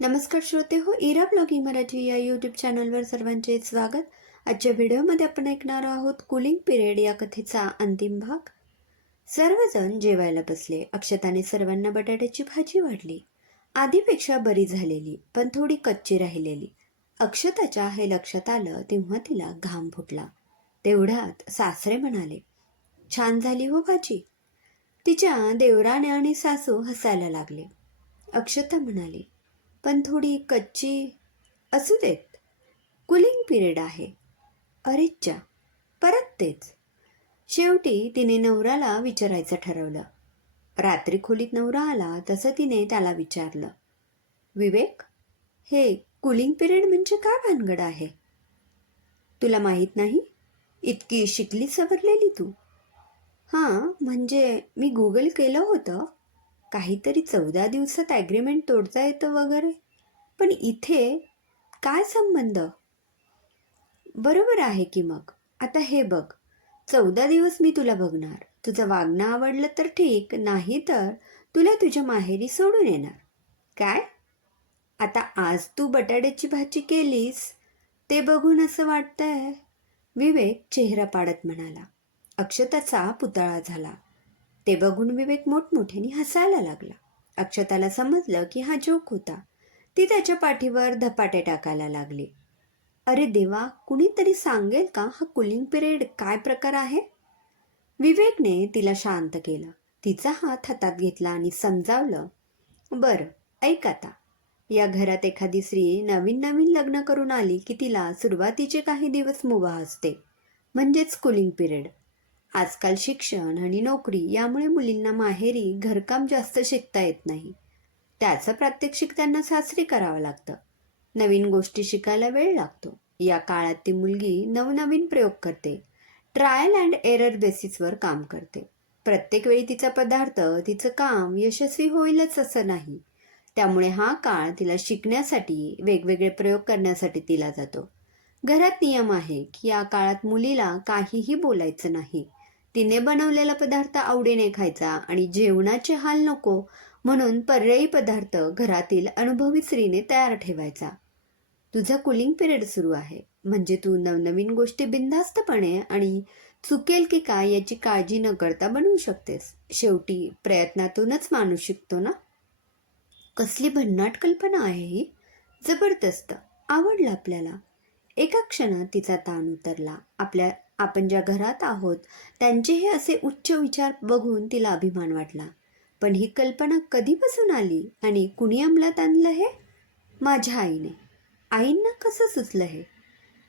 नमस्कार श्रोते हो इरा ब्लॉगिंग मराठी या यूट्यूब चॅनलवर सर्वांचे स्वागत. आजच्या व्हिडिओमध्ये आपण ऐकणार आहोत कुलिंग पिरियड या कथेचा अंतिम भाग. सर्वजण जेवायला बसले. अक्षताने सर्वांना बटाट्याची भाजी वाढली. आधीपेक्षा बरी झालेली पण थोडी कच्ची राहिलेली. अक्षताच्या हे लक्षात आलं तेव्हा तिला घाम फुटला. तेवढ्यात सासरे म्हणाले छान झाली हो भाजी. तिच्या देवराने आणि सासू हसायला लागले. अक्षता म्हणाली पण थोडी कच्ची असू देत. कुलिंग पिरियड आहे. अरेच्चा परत तेच. शेवटी तिने नवऱ्याला विचारायचं ठरवलं. रात्री खोलीत नवरा आला तसं तिने त्याला विचारलं. विवेक हे कुलिंग पिरियड म्हणजे काय भानगड आहे? तुला माहीत नाही? इतकी शिकली सवरलेली तू. हां म्हणजे मी गुगल केलं होतं. काहीतरी चौदा दिवसात ॲग्रीमेंट तोडता येतं वगैरे. पण इथे काय संबंध? बरोबर आहे की मग? आता हे बघ. चौदा दिवस मी तुला बघणार. तुझं वागणं आवडलं तर ठीक नाही तर तुला तुझ्या माहेरी सोडून येणार. काय? आता आज तू बटाट्याची भाजी केलीस ते बघून असं वाटतंय? विवेक चेहरा पाडत म्हणाला. अक्षताचा पुतळा झाला. ते बघून विवेक मोठमोठ्याने हसायला लागला. अक्षताला समजलं की हा जोक होता. ती त्याच्या पाठीवर धपाटे टाकायला लागली. अरे देवा कुणीतरी सांगेल का हा कुलिंग पिरियड काय प्रकार आहे? विवेकने तिला शांत केलं. तिचा हात हातात घेतला आणि समजावलं बरं ऐक आता. या घरात एखादी स्त्री नवीन नवीन लग्न करून आली की तिला सुरुवातीचे काही दिवस मुभा असते. म्हणजेच कुलिंग पिरियड आजकाल शिक्षण आणि नोकरी यामुळे मुलींना माहेरी घरकाम जास्त शिकता येत नाही. त्याचं प्रात्यक्षिक त्यांना सासरी करावं लागतं. नवीन गोष्टी शिकायला वेळ लागतो. या काळात ती मुलगी नवनवीन प्रयोग करते. ट्रायल अँड एरर बेसिसवर काम करते. प्रत्येक वेळी तिचा पदार्थ तिचं काम यशस्वी होईलच असं नाही. त्यामुळे हा काळ तिला शिकण्यासाठी वेगवेगळे प्रयोग करण्यासाठी दिला जातो. घरात नियम आहे की या काळात मुलीला काहीही बोलायचं नाही. तिने बनवलेला पदार्थ आवडीने खायचा आणि जेवणाचे हाल नको म्हणून पर्यायी पदार्थ घरातील अनुभवी स्त्रीने तयार ठेवायचा. तुझा कुलिंग पिरियड सुरू आहे. म्हणजे तू नवनवीन गोष्टी बिनधास्तपणे आणि चुकेल की काय याची काळजी न करता बनवू शकतेस. शेवटी प्रयत्नातूनच माणूस शिकतो ना? कसली भन्नाट कल्पना आहे ही. जबरदस्त. आवडलं आपल्याला. एका क्षणात तिचा ताण उतरला. आपल्या आपण ज्या घरात आहोत त्यांचेही असे उच्च विचार बघून तिला अभिमान वाटला. पण ही कल्पना कधीपासून आली आणि कुणी अंमलात आणलं हे? माझ्या आईने. आईंना कसं सुचलं हे?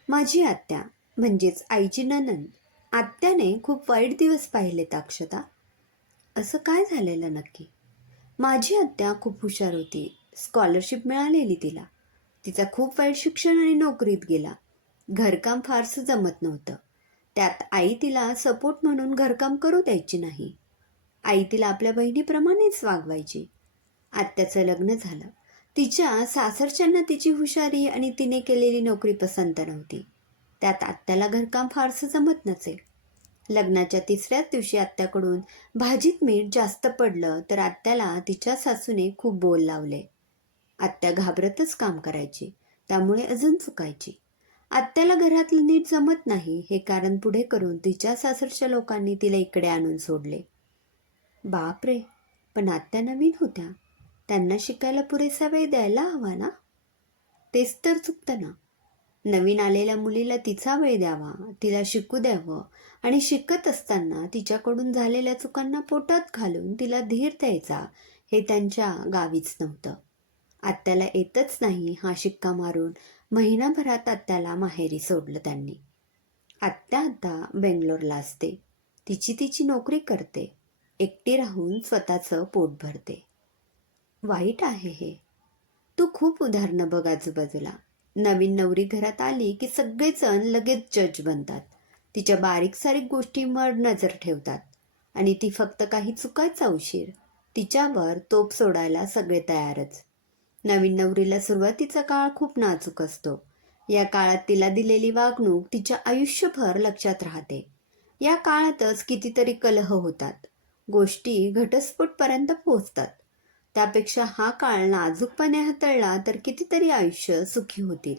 माझी आत्या म्हणजेच आईची ननंद आत्याने खूप वाईट दिवस पाहिलेत अक्षता असं काय झालेलं नक्की? माझी आत्या खूप हुशार होती स्कॉलरशिप मिळालेली तिला. तिचा खूप वाईट शिक्षण आणि नोकरीत गेला. घरकाम फारसं जमत नव्हतं. त्यात आई तिला सपोर्ट म्हणून घरकाम करू द्यायची नाही. आई तिला आपल्या बहिणीप्रमाणेच वागवायची. आत्याचं लग्न झालं. तिच्या सासरच्यांना तिची हुशारी आणि तिने केलेली नोकरी पसंत नव्हती. त्यात आत्याला घरकाम फारसं जमत नसे. लग्नाच्या तिसऱ्याच दिवशी आत्याकडून भाजीत मीठ जास्त पडलं तर आत्याला तिच्या सासूने खूप बोल लावले. आत्या घाबरतच काम करायची. त्यामुळे अजून चुकायची. आत्याला घरातलं नीट जमत नाही हे कारण पुढे करून तिच्या सासरच्या लोकांनी तिला इकडे आणून सोडले. बाप रे पण आत्या नवीन होत्या. त्यांना शिकायला पुरेसा वेळ द्यायला हवा ना? तेच तर चुकतं ना. नवीन आलेल्या मुलीला तिचा वेळ द्यावा तिला शिकू द्यावं आणि शिकत असताना तिच्याकडून झालेल्या चुकांना पोटात घालून तिला धीर द्यायचा हे त्यांच्या गावीच नव्हतं. आत्याला येतच नाही हा शिक्का मारून महिनाभरात आत्याला माहेरी सोडलं त्यांनी. आत्या आता बेंगलोरला असते. तिची तिची नोकरी करते. एकटी राहून स्वतःचं पोट भरते. वाईट आहे हे. तू खूप उदाहरणं बघ आजूबाजूला. नवीन नवरी घरात आली की सगळेजण लगेच जज बनतात. तिच्या बारीक सारीक गोष्टींवर नजर ठेवतात. आणि ती फक्त काही चुकायचा उशीर. तिच्यावर तोप सोडायला सगळे तयारच. नवीन नवरीला सुरुवातीचा काळ खूप नाजूक असतो. या काळात तिला दिलेली वागणूक तिच्या आयुष्यभर लक्षात राहते. या काळातच कितीतरी कलह होतात. गोष्टी घटस्फोटपर्यंत पोहोचतात. त्यापेक्षा हा काळ नाजूकपणे हाताळला तर कितीतरी आयुष्य सुखी होतील.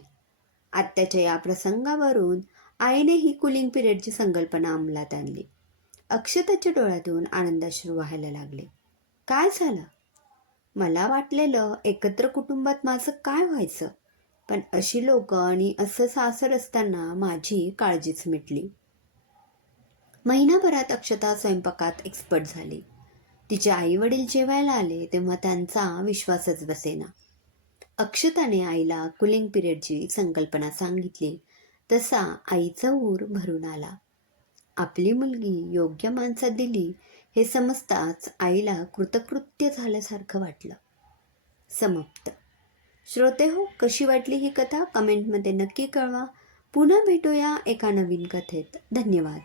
आत्याच्या या प्रसंगावरून आईने ही कुलिंग पिरियडची संकल्पना अंमलात आणली. अक्षताच्या डोळ्यातून आनंदाश्रू व्हायला लागले. काय झालं? मला वाटलेलं एकत्र कुटुंबात माझं काय व्हायचं? पण अशी लोक आणि असं सासर असताना माझी काळजीच मिटली. महिनाभरात अक्षता स्वयंपाकात एक्सपर्ट झाली. तिचे आई वडील जेवायला आले तेव्हा त्यांचा विश्वासच बसेना. अक्षताने आईला कुलिंग पिरियडची संकल्पना सांगितली. तसा आईचा ऊर भरून आला. आपली मुलगी योग्य माणसात दिली हे समजताच आईला कृतकृत्य झाल्यासारखं वाटलं. समाप्त. श्रोते हो कशी वाटली ही कथा? कमेंटमध्ये नक्की कळवा. पुन्हा भेटूया एका नवीन कथेत. धन्यवाद.